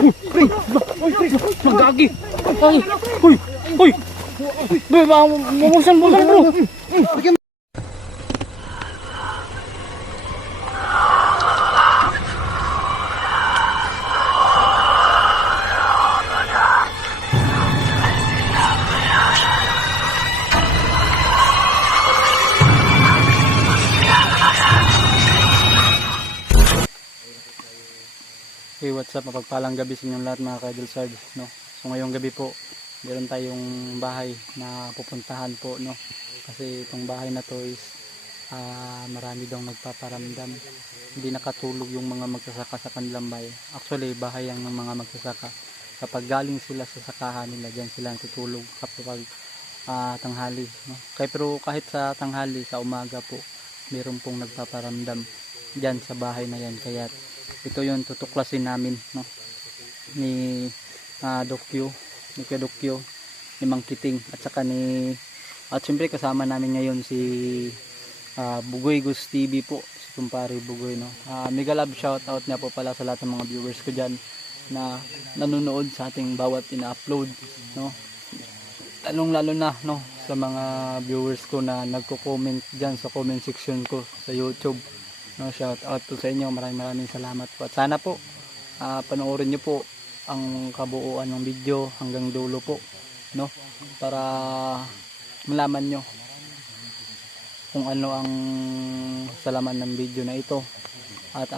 Pre! Magagi! Uy! Uy! Bro, mamusan bro! Hey, what's up? Mapagpalang gabi sa inyong lahat mga ka-idol Sarge, no? So ngayong gabi po, meron tayong bahay na pupuntahan po, no? Kasi itong bahay na to is marami daw nagpaparamdam. Hindi nakatulog yung mga magsasaka sa kanilang bahay. Actually, bahay ang ng mga magsasaka. Kapag galing sila sa sakahan nila, dyan sila natutulog kapag tanghali, no? Pero kahit sa tanghali, sa umaga po, meron pong nagpaparamdam dyan sa bahay na yan. Kaya ito yung tutuklasin namin, no? Ni Dokyo, ni Kuya Dokyo, ni Mang Kiting, at saka at siyempre kasama namin ngayon si Bugoy Gus TV po, si kumpare Bugoy, no? Mega love shoutout niya po pala sa lahat ng mga viewers ko dyan na nanonood sa ating bawat ina-upload, no? Lalong lalo na, no, sa mga viewers ko na nagko-comment dyan sa comment section ko sa YouTube, no? Shout out po sa inyo, maraming salamat po, at sana po panoorin nyo po ang kabuuan ng video hanggang dulo po, no, para malaman nyo kung ano ang salaman ng video na ito. At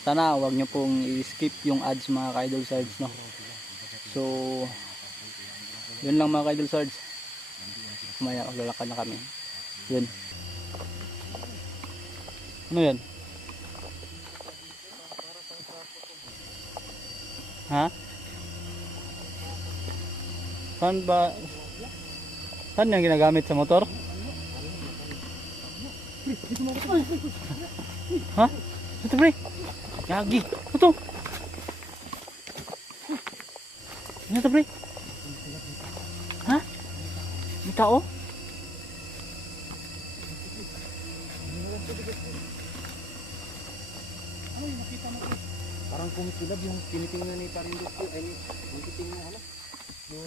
sana wag nyo pong i-skip yung ads mga ka-idol Sarge, no. So yun lang mga ka-idol Sarge, kumaya maglalakad na kami. Yun. Ano yan? Ha? Saan ba? Saan yung ginagamit sa motor? Ha? Ito pre? Gagi. Ito. Ito pre? Ha? May tao? Ano yung nakita mo? Parang kumikulab yung tinitingnan ni Parindok ko. Ay, yung titingnan ano? Yung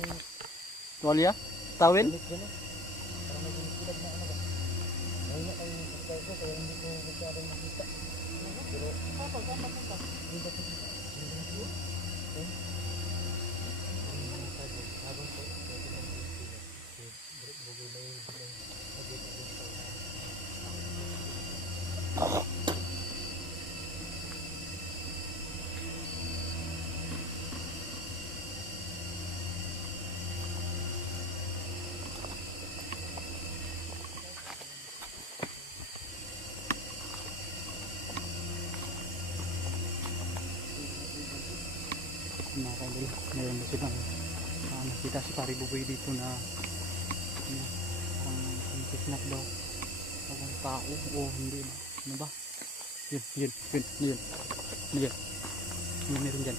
tuwalya? Tawel? Parang may kumikulab na ano ba? Ngayon na kayo yung subscribe ko kaya hindi ko masyadong makita. Pero saan ba punta? Hindi ba punta? Habang po Bugoy na yung mga kaidol, meron na silang nakita si Pari Bugoy dito na ang kisnak daw ang tao o hindi ba, ano ba, yun meron dyan.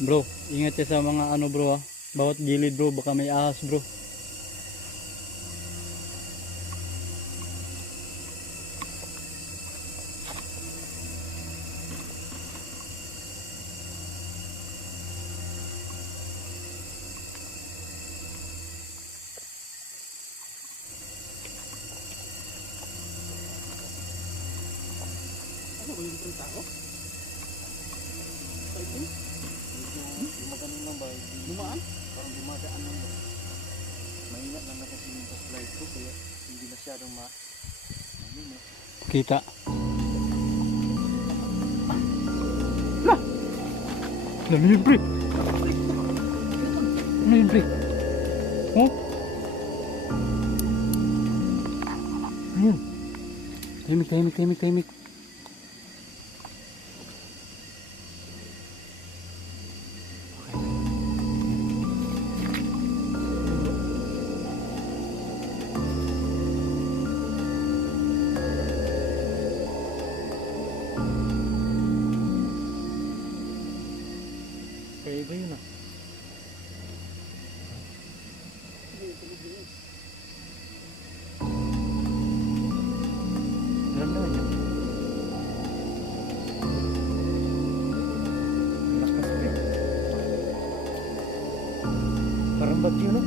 Bro, ingat ya sa mga ano bro, bawat gilid bro, baka may ahas bro. Ano ba yung tao? Magaling lang ba? Dumaan? Parang dumadaan lang ba? Maingat lang na kasi yung flashlight ko kaya hindi masyadong kita. Ano yun pre? Ano yun pre? Oh? Ayun. Tahimik. Kaya iba yun ah. Naramdaman niyo? Lakas pre. Parang bagyo no?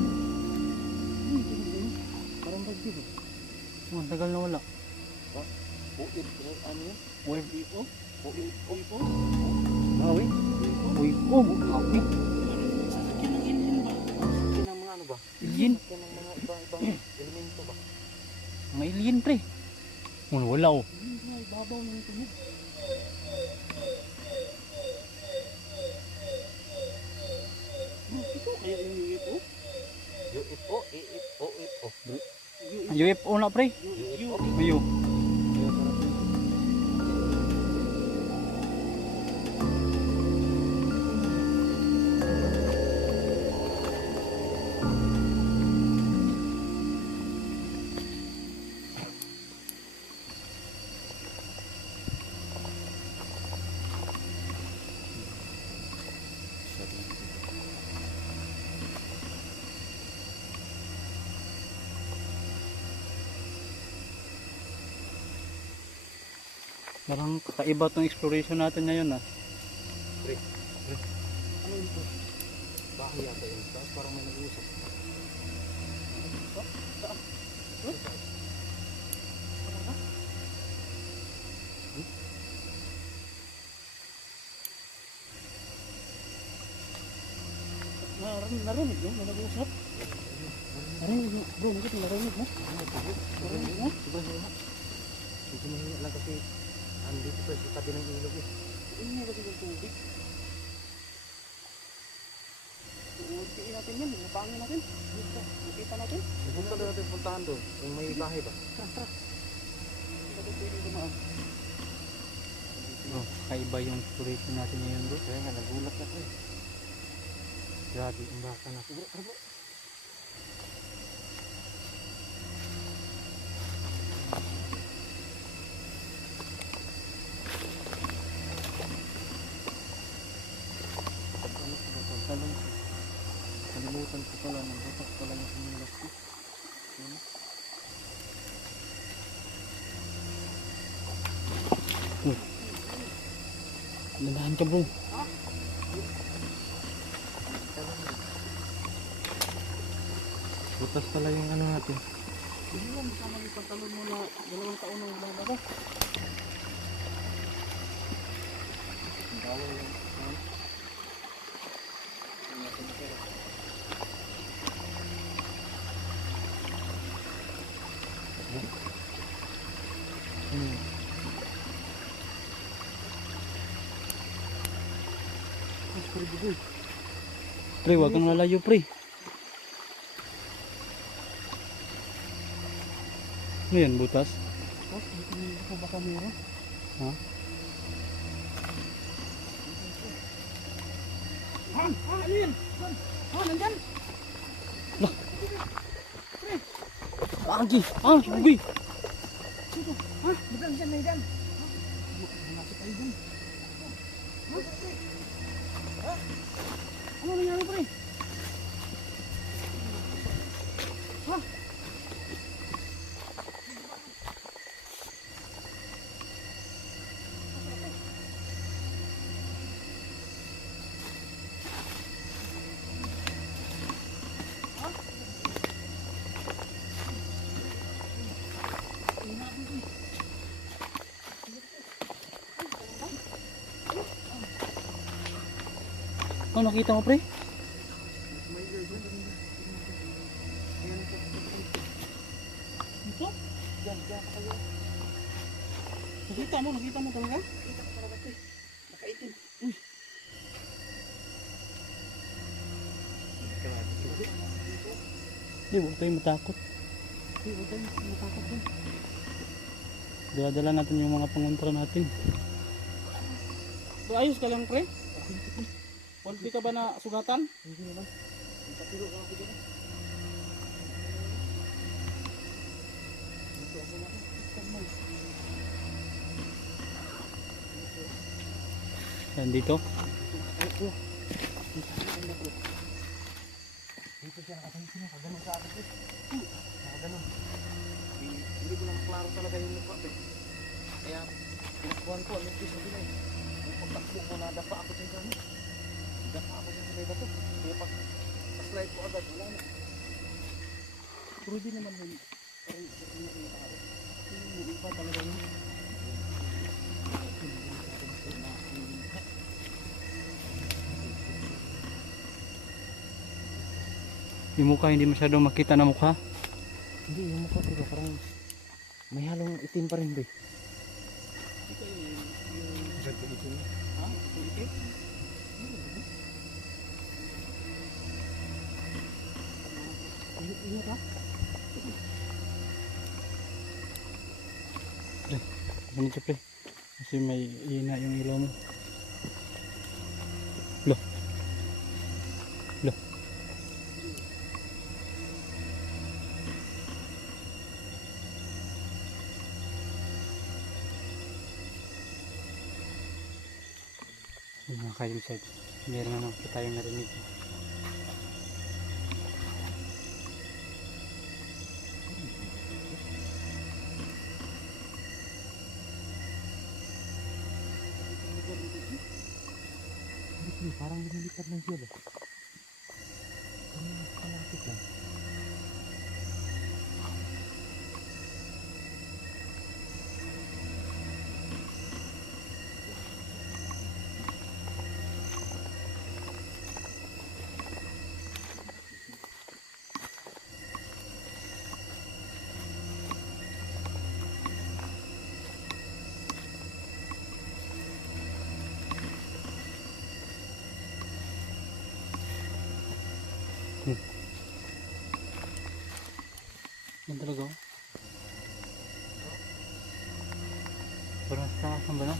Parang bagyo ba? Ang tagal na wala. Uip, ano yun? Uy, Uip. Maui. Uy, oh, awi. Sasakyan ng engine ba? Sasakyan ng mga ano ba? Alien. Sasakyan ng mga ibang elemento ba? Mga alien pre. Wala oh. Ibabaw ng tunog. Ito kaya yung UFO? UFO? UFO? UFO na pre. Uyo. Parang kakaiba tong exploration natin ngayon ah. Ano ito? Bahay yata yun. Tapos parang may nag-uusap. Narinig mo? May nag-uusap? Narinig mo? Bro, nakit narinig mo? Narinig mo? Medyo mahina lang kasi andito pa sa tabi ng ilog eh. Hindi kasi ng tubig. Uuntiin natin yan, napangin natin. Nakita natin. Punta na natin puntahan doon. Yung may bahay ba? Tara. Hindi natin pwede dumaan. Bro, kakaiba yung exploration natin ngayon bro. Kaya nga, nagulat na ko eh. Grabe, ang baka na. Bro. Kalimutan ko pala, nagbatak pala yung sinilas ko. Landahan ka bro. Butas pala yung ano natin. Hindi yan, kasama yung pantalon mo na 2 taon na lang ako. Bawal yung Pre, wag kang lalayo pre. Ano yan, butas? Dito baka meron. Ha? Alin! Nandyan! Lagi! Ugi! Biglang dyan, nandyan! Nasa tayo dyan. Ano nangyari pre? Oh, nakita mo pre? Ito? Diyan kayo. Nakita mo talaga? Nakita ko talaga ito eh. Nakaitim. Uy. Hindi, huwag tayong matakot. Huwag tayo matakot dun. Dala natin yung mga pangontra natin. Ayos ka lang pre? Hindi ka ba na sugatan? Hindi naman. Patilo ka ako dyan. Nandito? Dito siya nakasangsin. Kagano sa akin. klaro talaga yung mukha pre. Kaya pinakuhan ko, alam ko sabi na eh. Yung pagtakbo ko, nadapa ako sa ano. Nadapa ako sa may bato. Kaya pag slide ko agad, wala na. Pero di naman huli. Parang yung tao. Yung iba talaga yun. Yung mukha hindi masyadong makita na mukha. Hindi, yung mukha diba parang may halong itim pa rin ba? Ito yung itim. Ha? Ito itim? Ingat ha? Ganito pre. Kasi may hina yung ilaw mo. Loh. Loh. Yung mga ka-idol, meron naman po tayong narinig. Parang lumilipad lang siya ba? Parang kalapit lang. Yan talaga oh. Parang sa taas ba na?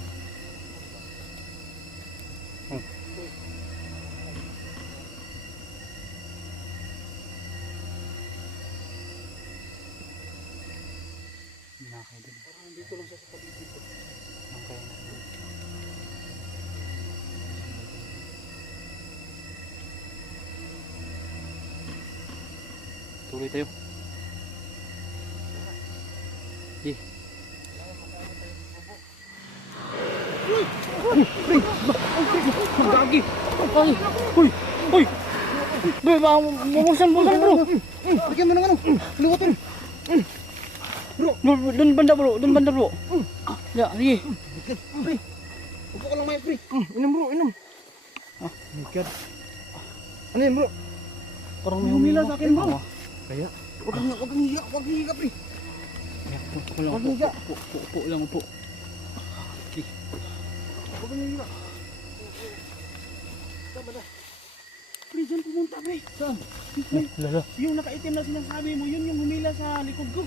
Nakakaidol. Parang dito lang siya sa paligid ko. Ang kaya na. Tuloy tayo. Eh. Gagi! Ay! Uy! Uy! Bro, mamusan bro! Lagyan mo ng ano? Luwatin! Doon banda bro! Doon banda bro! Ya, sige! Pre! Upo ka lang may pre! Inom bro, inom! Ah, my god! Ano yan bro? Parang may Humila humila sa akin, bro. Kaya? Huwag kang higa, huwag kang higa pre! Upo lang, Huwag higa. upo lang, upo. Okay. Huwag kang higa! Tama na! Pre, dyan pumunta pre! Saan? Lala. Yung nakaitim na sinasabi mo, yun yung humila sa likod ko.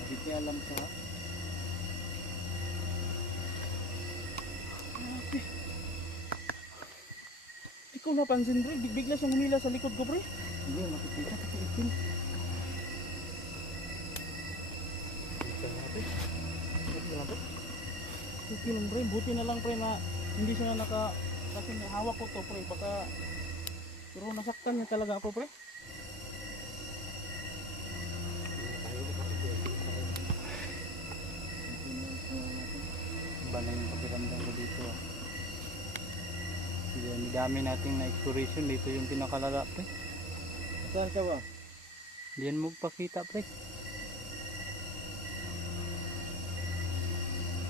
Bakit kaya alam ka? Grabe. Ikaw napansin bro, bigla siyang humila sa likod ko pre. Hindi, makikita kasi itim. Okay lang pre, buti na lang pre na hindi siya kasi hawak ko to pre, baka pero nasaktan niya talaga ako pre. Iba na yung pakiramdam ko dito. Yung dami nating na exploration dito yung pinakalala pre. Saan ka ba? Diyan mo pakita pre.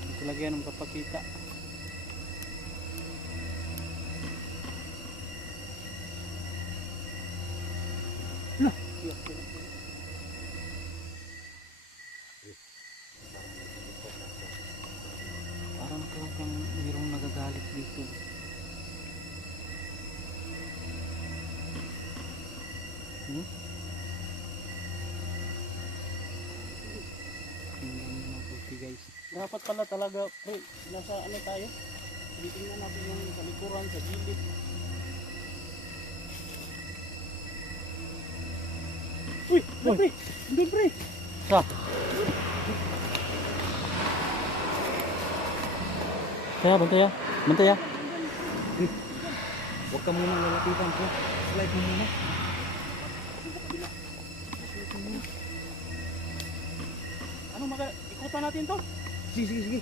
Dito lagi yan ang kapakita. Parang talagang mayroong nagagalit dito. Tingnan nyo mabuti guys. Dapat pala talaga pre, nasa ano tayo? Titingnan natin yung sa likuran, sa gilid. Uy! Pre! Doon pre! Sa? Kaya, bantaya. Bantaya. Huwag ka munang lalapitan po. Slide mo muna. ikutan natin to. Sige, sige, sige.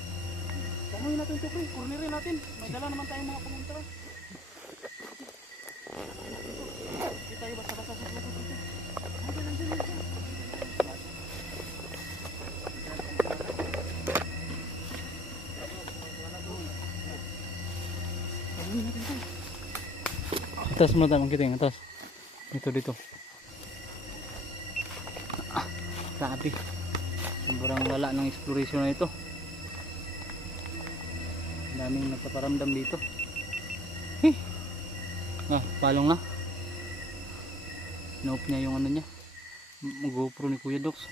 Pamuhin natin to, pre. Cornerin natin. May dala naman tayong mga pumunta. Hindi tayo basta-basta sa pumunta dito. Nandiyan. Pamuhin natin to. Atas mo tayo kita, atas. Dito. Grabe. Sobrang lala ng exploration na ito. Daming nagpaparamdam dito. Palong na. Noob niya yung ano niya. GoPro ni Kuya Dox.